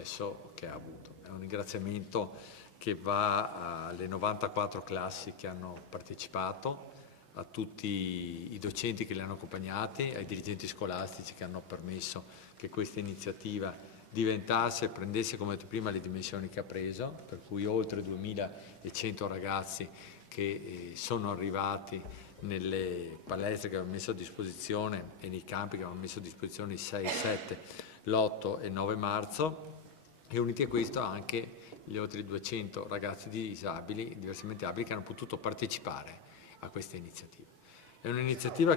successo che ha avuto. È un ringraziamento che va alle 94 classi che hanno partecipato, a tutti i docenti che li hanno accompagnati, ai dirigenti scolastici che hanno permesso che questa iniziativa diventasse e prendesse, come ho detto prima, le dimensioni che ha preso, per cui oltre 2100 ragazzi che sono arrivati nelle palestre che avevamo messo a disposizione e nei campi che avevamo messo a disposizione il 6, 7, l'8 e 9 marzo, e uniti a questo anche gli oltre 200 ragazzi disabili, diversamente abili, che hanno potuto partecipare a questa iniziativa. È un'iniziativa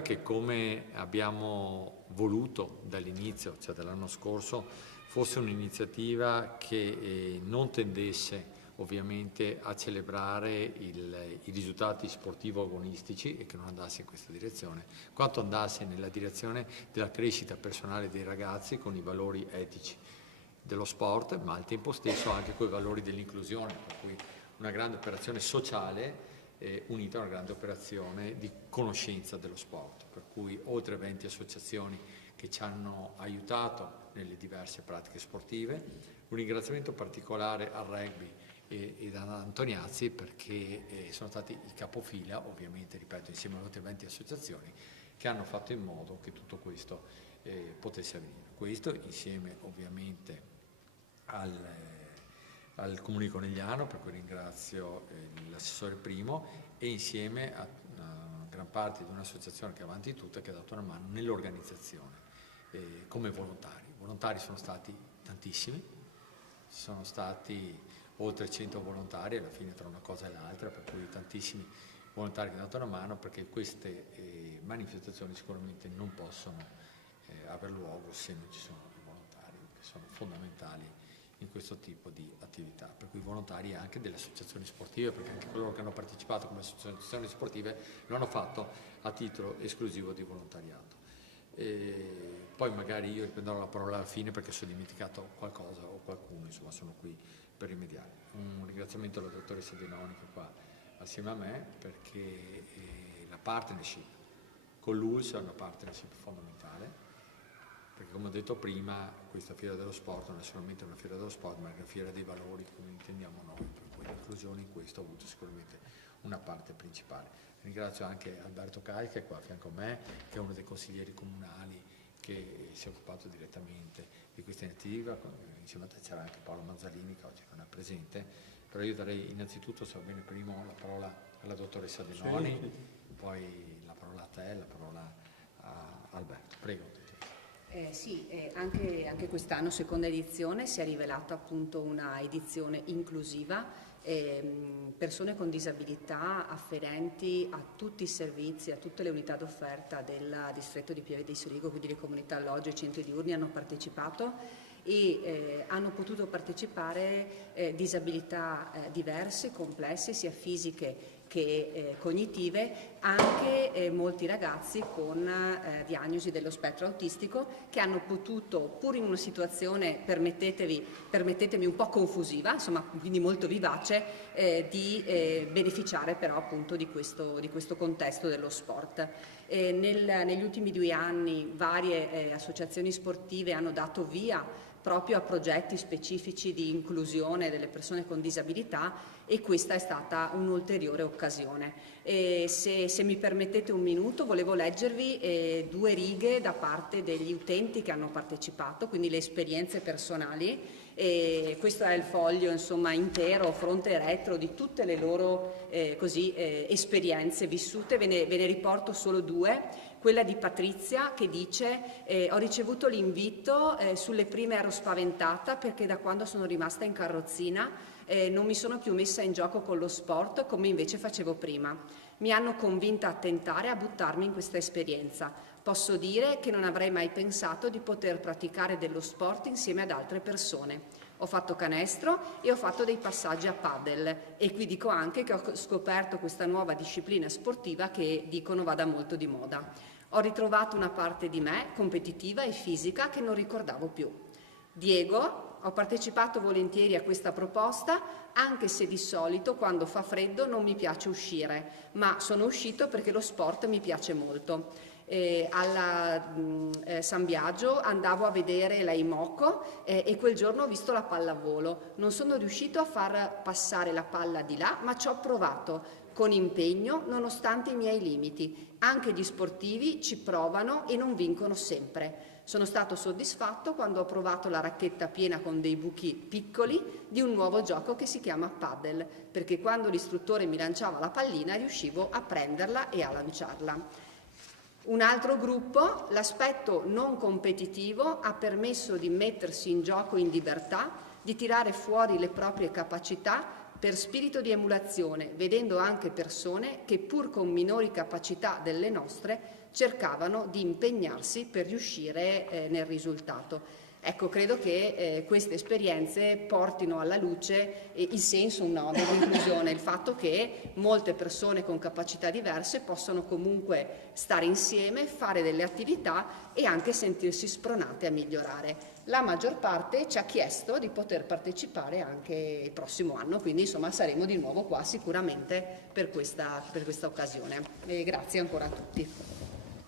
che, come abbiamo voluto dall'inizio, cioè dall'anno scorso, fosse un'iniziativa che non tendesse ovviamente a celebrare i risultati sportivo-agonistici e che non andasse in questa direzione, quanto andasse nella direzione della crescita personale dei ragazzi con i valori etici dello sport, ma al tempo stesso anche con i valori dell'inclusione, per cui una grande operazione sociale unita a una grande operazione di conoscenza dello sport, per cui oltre 20 associazioni che ci hanno aiutato nelle diverse pratiche sportive. Un ringraziamento particolare al rugby ed ad Antoniazzi, perché sono stati i capofila, ovviamente, ripeto, insieme a altre 20 associazioni, che hanno fatto in modo che tutto questo potesse avvenire. Questo insieme ovviamente al Comune di Conegliano, per cui ringrazio l'assessore Primo, e insieme a gran parte di un'associazione che è Avanti Tutta, che ha dato una mano nell'organizzazione come volontari. I volontari sono stati tantissimi, sono stati oltre 100 volontari alla fine tra una cosa e l'altra, per cui tantissimi volontari che hanno dato una mano, perché queste manifestazioni sicuramente non possono aver luogo se non ci sono i volontari, che sono fondamentali in questo tipo di attività, per cui volontari anche delle associazioni sportive, perché anche coloro che hanno partecipato come associazioni sportive lo hanno fatto a titolo esclusivo di volontariato. Poi magari io riprenderò la parola alla fine perché sono dimenticato qualcosa o qualcuno, insomma sono qui per rimediare. Un ringraziamento alla dottoressa Denoni che è qua assieme a me, perché la partnership con l'ULSS è una partnership fondamentale, perché come ho detto prima questa fiera dello sport non è solamente una fiera dello sport, ma è una fiera dei valori come intendiamo noi, per cui l'inclusione in questo ha avuto sicuramente una parte principale. Ringrazio anche Alberto Cai che è qua a fianco a me, che è uno dei consiglieri comunali che si è occupato direttamente di questa iniziativa. Insieme a te c'era anche Paolo Mazzalini che oggi non è presente, però io darei innanzitutto, se va bene, prima la parola alla dottoressa Denoni, sì. Poi la parola a te, la parola a Alberto. Prego. Sì, anche quest'anno, seconda edizione, si è rivelata appunto una edizione inclusiva, persone con disabilità afferenti a tutti i servizi, a tutte le unità d'offerta del distretto di Pieve di Soligo, quindi le comunità alloggio e centri diurni hanno partecipato e hanno potuto partecipare disabilità diverse, complesse, sia fisiche che cognitive, anche molti ragazzi con diagnosi dello spettro autistico che hanno potuto, pur in una situazione, permettetemi, un po' confusiva, insomma, quindi molto vivace, di beneficiare però appunto di questo contesto dello sport. Negli ultimi 2 anni varie associazioni sportive hanno dato via proprio a progetti specifici di inclusione delle persone con disabilità, e questa è stata un'ulteriore occasione. Se mi permettete un minuto, volevo leggervi 2 righe da parte degli utenti che hanno partecipato, quindi le esperienze personali. Questo è il foglio, insomma, intero, fronte e retro, di tutte le loro esperienze vissute. Ve ne riporto solo 2. Quella di Patrizia, che dice ho ricevuto l'invito, sulle prime ero spaventata perché da quando sono rimasta in carrozzina non mi sono più messa in gioco con lo sport come invece facevo prima. Mi hanno convinta a tentare, a buttarmi in questa esperienza. Posso dire che non avrei mai pensato di poter praticare dello sport insieme ad altre persone. Ho fatto canestro e ho fatto dei passaggi a padel, e qui dico anche che ho scoperto questa nuova disciplina sportiva che dicono vada molto di moda. Ho ritrovato una parte di me competitiva e fisica che non ricordavo più. Diego, ho partecipato volentieri a questa proposta, anche se di solito quando fa freddo non mi piace uscire, ma sono uscito perché lo sport mi piace molto. alla San Biagio andavo a vedere la Imoco e quel giorno ho visto la pallavolo. Non sono riuscito a far passare la palla di là, ma ci ho provato con impegno nonostante i miei limiti. Anche gli sportivi ci provano e non vincono sempre. Sono stato soddisfatto quando ho provato la racchetta piena con dei buchi piccoli di un nuovo gioco che si chiama paddle, perché quando l'istruttore mi lanciava la pallina riuscivo a prenderla e a lanciarla. Un altro gruppo, l'aspetto non competitivo, ha permesso di mettersi in gioco in libertà, di tirare fuori le proprie capacità per spirito di emulazione, vedendo anche persone che pur con minori capacità delle nostre cercavano di impegnarsi per riuscire nel risultato. Ecco, credo che queste esperienze portino alla luce il senso dell'inclusione, il fatto che molte persone con capacità diverse possono comunque stare insieme, fare delle attività e anche sentirsi spronate a migliorare. La maggior parte ci ha chiesto di poter partecipare anche il prossimo anno, quindi insomma saremo di nuovo qua sicuramente per questa occasione. E grazie ancora a tutti.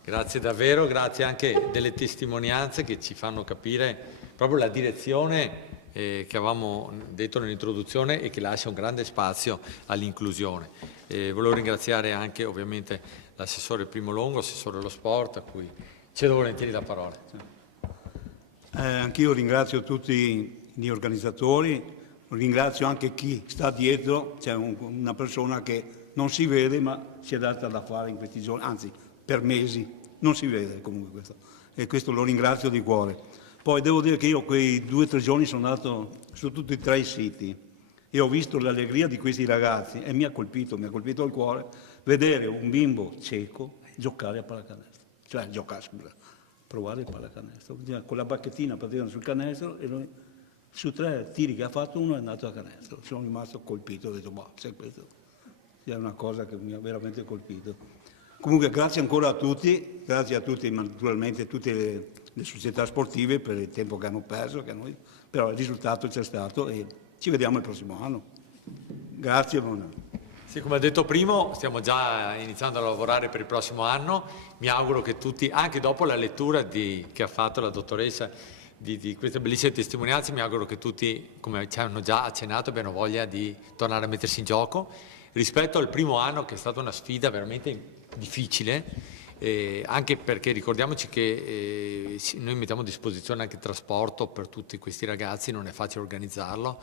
Grazie davvero, grazie anche delle testimonianze che ci fanno capire proprio la direzione che avevamo detto nell'introduzione e che lascia un grande spazio all'inclusione. Volevo ringraziare anche ovviamente l'assessore Primo Longo, assessore allo sport, a cui cedo volentieri la parola. Anch'io ringrazio tutti gli organizzatori, ringrazio anche chi sta dietro, c'è una persona che non si vede ma si è data da fare in questi giorni, anzi per mesi, non si vede comunque questo, e questo lo ringrazio di cuore. Poi devo dire che io quei 2 o 3 giorni sono andato su tutti e 3 i siti e ho visto l'allegria di questi ragazzi e mi ha colpito il cuore vedere un bimbo cieco giocare a pallacanestro, cioè provare il pallacanestro, con la bacchettina praticamente sul canestro e lui, su 3 tiri che ha fatto uno è andato a canestro. Sono rimasto colpito, ho detto, se questo è una cosa che mi ha veramente colpito. Comunque grazie ancora a tutti, naturalmente a tutte le società sportive per il tempo che hanno perso, però il risultato c'è stato e ci vediamo il prossimo anno. Grazie, buonanotte. Sì, come ha detto primo, stiamo già iniziando a lavorare per il prossimo anno. Mi auguro che tutti, anche dopo la lettura che ha fatto la dottoressa di queste bellissime testimonianze, mi auguro che tutti, come ci hanno già accennato, abbiano voglia di tornare a mettersi in gioco. Rispetto al primo anno, che è stata una sfida veramente difficile, anche perché ricordiamoci che noi mettiamo a disposizione anche trasporto per tutti questi ragazzi, non è facile organizzarlo.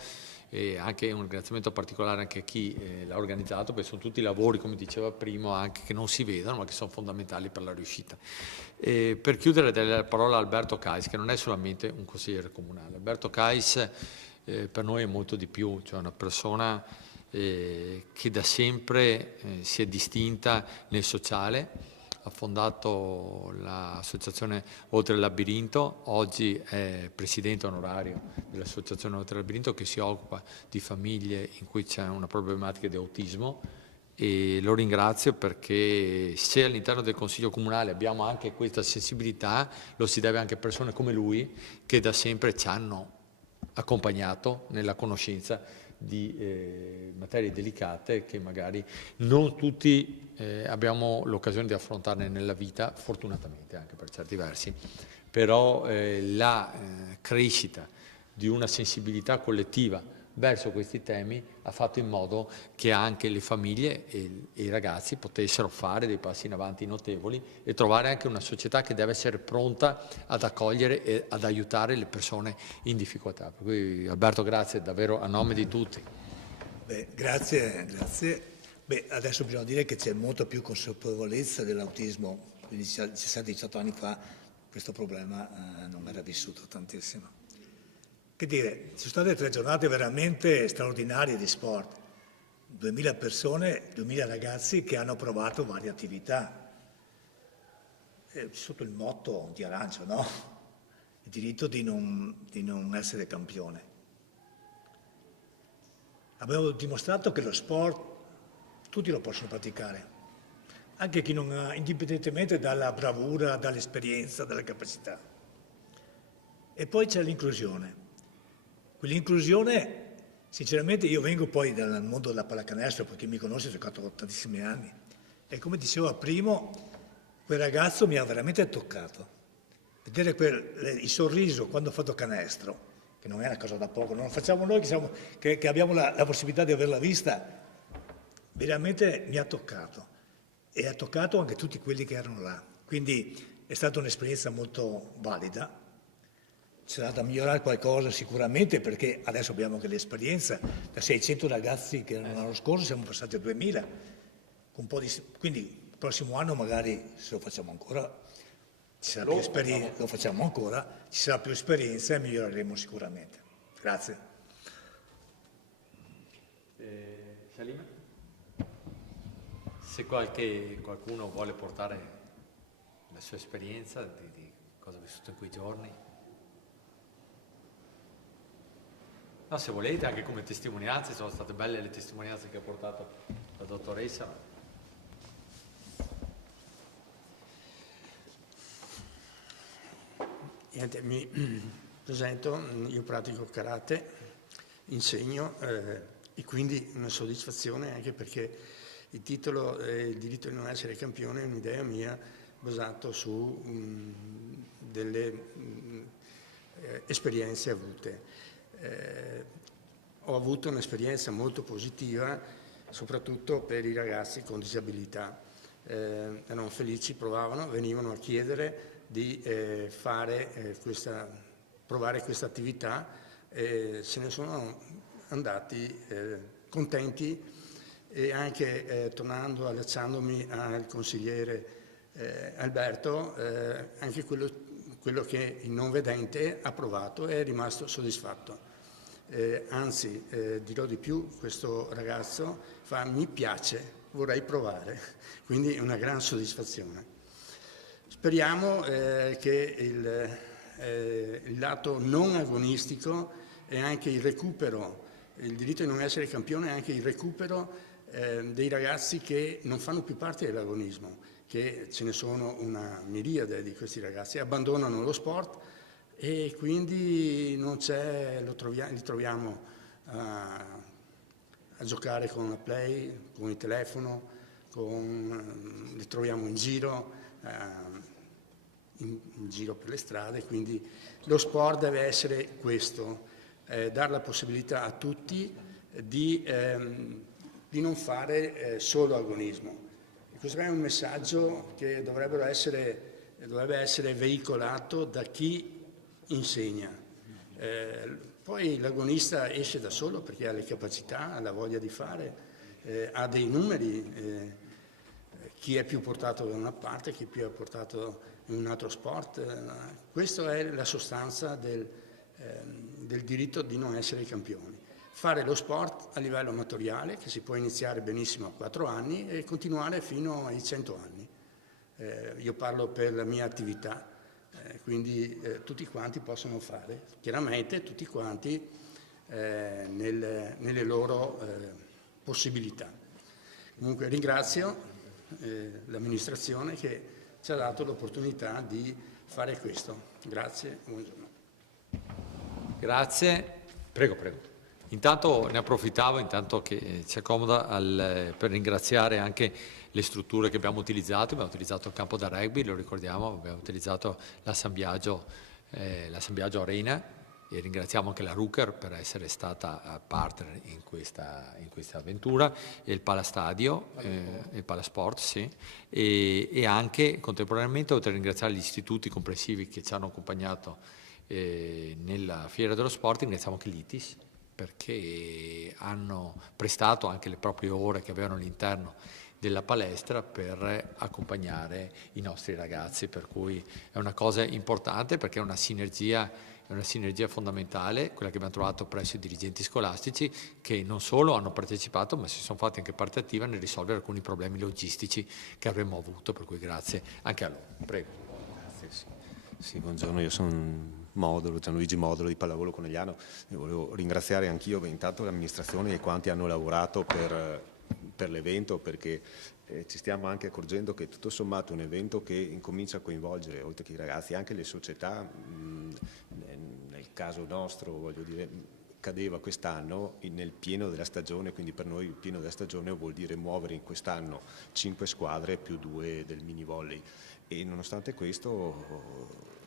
Anche un ringraziamento particolare anche a chi l'ha organizzato, perché sono tutti lavori, come diceva prima, anche che non si vedono ma che sono fondamentali per la riuscita. Per chiudere darei la parola a Alberto Cais, che non è solamente un consigliere comunale. Alberto Cais per noi è molto di più, cioè una persona che da sempre si è distinta nel sociale. Ha fondato l'associazione Oltre il Labirinto, oggi è presidente onorario dell'associazione Oltre il Labirinto, che si occupa di famiglie in cui c'è una problematica di autismo, e lo ringrazio perché se all'interno del Consiglio Comunale abbiamo anche questa sensibilità, lo si deve anche a persone come lui che da sempre ci hanno accompagnato nella conoscenza di materie delicate che magari non tutti abbiamo l'occasione di affrontarne nella vita, fortunatamente anche per certi versi, però la crescita di una sensibilità collettiva verso questi temi ha fatto in modo che anche le famiglie e i ragazzi potessero fare dei passi in avanti notevoli e trovare anche una società che deve essere pronta ad accogliere e ad aiutare le persone in difficoltà. Per cui Alberto, grazie davvero a nome di tutti. Grazie. Adesso bisogna dire che c'è molto più consapevolezza dell'autismo. 17-18 anni fa questo problema non era vissuto tantissimo. Che dire, ci sono state 3 giornate veramente straordinarie di sport. 2000 persone, 2000 ragazzi che hanno provato varie attività. Sotto il motto di Arancio, no? Il diritto di non essere campione. Abbiamo dimostrato che lo sport tutti lo possono praticare, anche chi non ha, indipendentemente dalla bravura, dall'esperienza, dalle capacità. E poi c'è l'inclusione. Quell'inclusione, sinceramente, io vengo poi dal mondo della pallacanestro, perché mi conosce, ho giocato tantissimi anni, e come dicevo prima, quel ragazzo mi ha veramente toccato. Vedere il sorriso quando ha fatto canestro, che non è una cosa da poco, non lo facciamo noi che abbiamo la possibilità di averla vista, veramente mi ha toccato. E ha toccato anche tutti quelli che erano là. Quindi è stata un'esperienza molto valida. C'era da migliorare qualcosa sicuramente, perché adesso abbiamo anche l'esperienza. Da 600 ragazzi che erano l'anno scorso siamo passati a 2000. Quindi il prossimo anno magari, se lo facciamo ancora, ci sarà più esperienza, lo facciamo ancora, ci sarà più esperienza e miglioreremo sicuramente. Grazie. Salim? Se qualcuno vuole portare la sua esperienza di cosa ha vissuto in quei giorni. No, se volete, anche come testimonianze, sono state belle le testimonianze che ha portato la dottoressa. Niente, mi presento, io pratico karate, insegno e quindi una soddisfazione anche perché il titolo il diritto di non essere campione è un'idea mia basato su delle esperienze avute. Ho avuto un'esperienza molto positiva soprattutto per i ragazzi con disabilità. Erano felici, venivano a chiedere di provare questa attività e se ne sono andati contenti e anche allacciandomi al consigliere Alberto, anche quello che il non vedente ha provato e è rimasto soddisfatto. Anzi, dirò di più, questo ragazzo mi piace, vorrei provare, quindi è una gran soddisfazione. Speriamo che il lato non agonistico e anche il recupero, il diritto di non essere campione è anche il recupero dei ragazzi che non fanno più parte dell'agonismo, che ce ne sono una miriade di questi ragazzi, abbandonano lo sport e quindi li troviamo a giocare con la play, con il telefono, li troviamo in giro per le strade, quindi lo sport deve essere questo, dare la possibilità a tutti di non fare solo agonismo. E questo è un messaggio che dovrebbe essere veicolato da chi insegna. Poi l'agonista esce da solo perché ha le capacità, ha la voglia di fare, ha dei numeri, chi è più portato da una parte, chi più è portato in un altro sport. Questa è la sostanza del diritto di non essere campioni. Fare lo sport a livello amatoriale, che si può iniziare benissimo a 4 anni e continuare fino ai 100 anni. Io parlo per la mia attività, quindi tutti quanti possono fare, chiaramente tutti quanti nelle loro possibilità. Comunque ringrazio l'amministrazione che ci ha dato l'opportunità di fare questo. Grazie, buongiorno. Grazie. Prego. Intanto ne approfittavo, intanto che ci accomoda, per ringraziare anche le strutture che abbiamo utilizzato. Abbiamo utilizzato il campo da rugby, lo ricordiamo, abbiamo utilizzato l'San Biagio Arena e ringraziamo anche la Rucker per essere stata partner in questa avventura, e il Palastadio, il Palasport, sì, e anche contemporaneamente, oltre a ringraziare gli istituti comprensivi che ci hanno accompagnato nella Fiera dello Sport, ringraziamo anche l'ITIS, perché hanno prestato anche le proprie ore che avevano all'interno della palestra per accompagnare i nostri ragazzi, per cui è una cosa importante perché è una sinergia fondamentale, quella che abbiamo trovato presso i dirigenti scolastici, che non solo hanno partecipato ma si sono fatti anche parte attiva nel risolvere alcuni problemi logistici che avremmo avuto, per cui grazie anche a loro. Prego. Grazie. Sì, buongiorno, io sono Gianluigi Modolo di Pallavolo Conegliano e volevo ringraziare anch'io intanto l'amministrazione e quanti hanno lavorato per l'evento, perché ci stiamo anche accorgendo che tutto sommato è un evento che incomincia a coinvolgere, oltre che i ragazzi, anche le società, nel caso nostro, voglio dire, cadeva quest'anno nel pieno della stagione, quindi per noi il pieno della stagione vuol dire muovere in quest'anno 5 squadre più 2 del mini volley, e nonostante questo,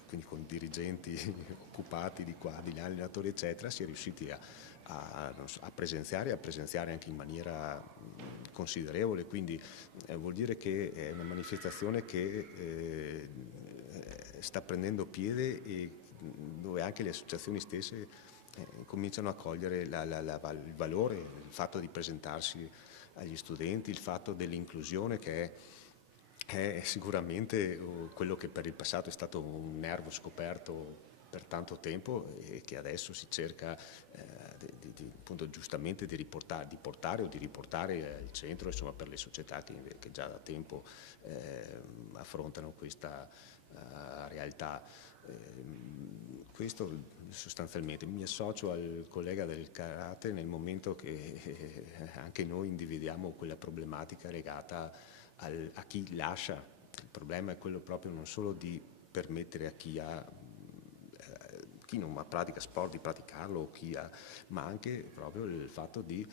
quindi con dirigenti occupati di qua, di là, allenatori eccetera, si è riusciti a presenziare anche in maniera considerevole, quindi vuol dire che è una manifestazione che sta prendendo piede e dove anche le associazioni stesse cominciano a cogliere il valore, il fatto di presentarsi agli studenti, il fatto dell'inclusione, che è sicuramente quello che per il passato è stato un nervo scoperto per tanto tempo e che adesso si cerca appunto giustamente di portare o di riportare al centro, insomma, per le società che già da tempo affrontano questa realtà. Questo sostanzialmente. Mi associo al collega del karate nel momento che anche noi individuiamo quella problematica legata a chi lascia. Il problema è quello proprio non solo di permettere a chi non pratica sport di praticarlo, ma anche proprio il fatto di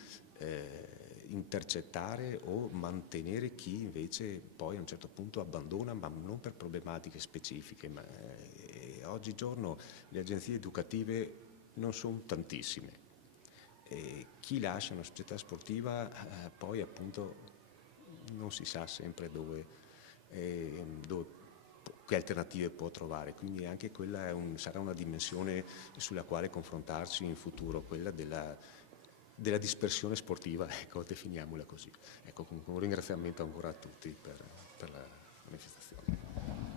intercettare o mantenere chi invece poi a un certo punto abbandona, ma non per problematiche specifiche. Oggigiorno le agenzie educative non sono tantissime. Chi lascia una società sportiva poi appunto non si sa sempre che alternative può trovare, quindi anche quella sarà una dimensione sulla quale confrontarsi in futuro, quella della dispersione sportiva, ecco, definiamola così. Ecco, un ringraziamento ancora a tutti per la manifestazione.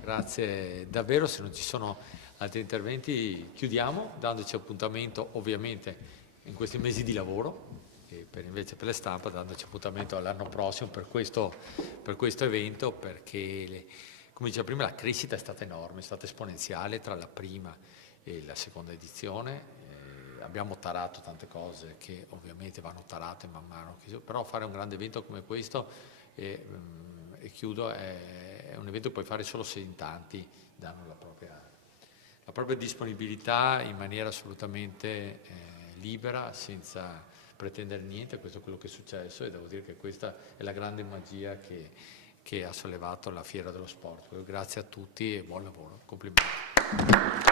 Grazie davvero, se non ci sono altri interventi chiudiamo dandoci appuntamento ovviamente in questi mesi di lavoro e invece per le stampa dandoci appuntamento all'anno prossimo per questo evento, perché come diceva prima la crescita è stata enorme, è stata esponenziale tra la prima e la seconda edizione. Abbiamo tarato tante cose che ovviamente vanno tarate man mano, però fare un grande evento come questo e chiudo, è un evento che puoi fare solo se in tanti danno la propria disponibilità in maniera assolutamente libera, senza pretendere niente. Questo è quello che è successo e devo dire che questa è la grande magia che ha sollevato la Fiera dello Sport. Grazie a tutti e buon lavoro, complimenti.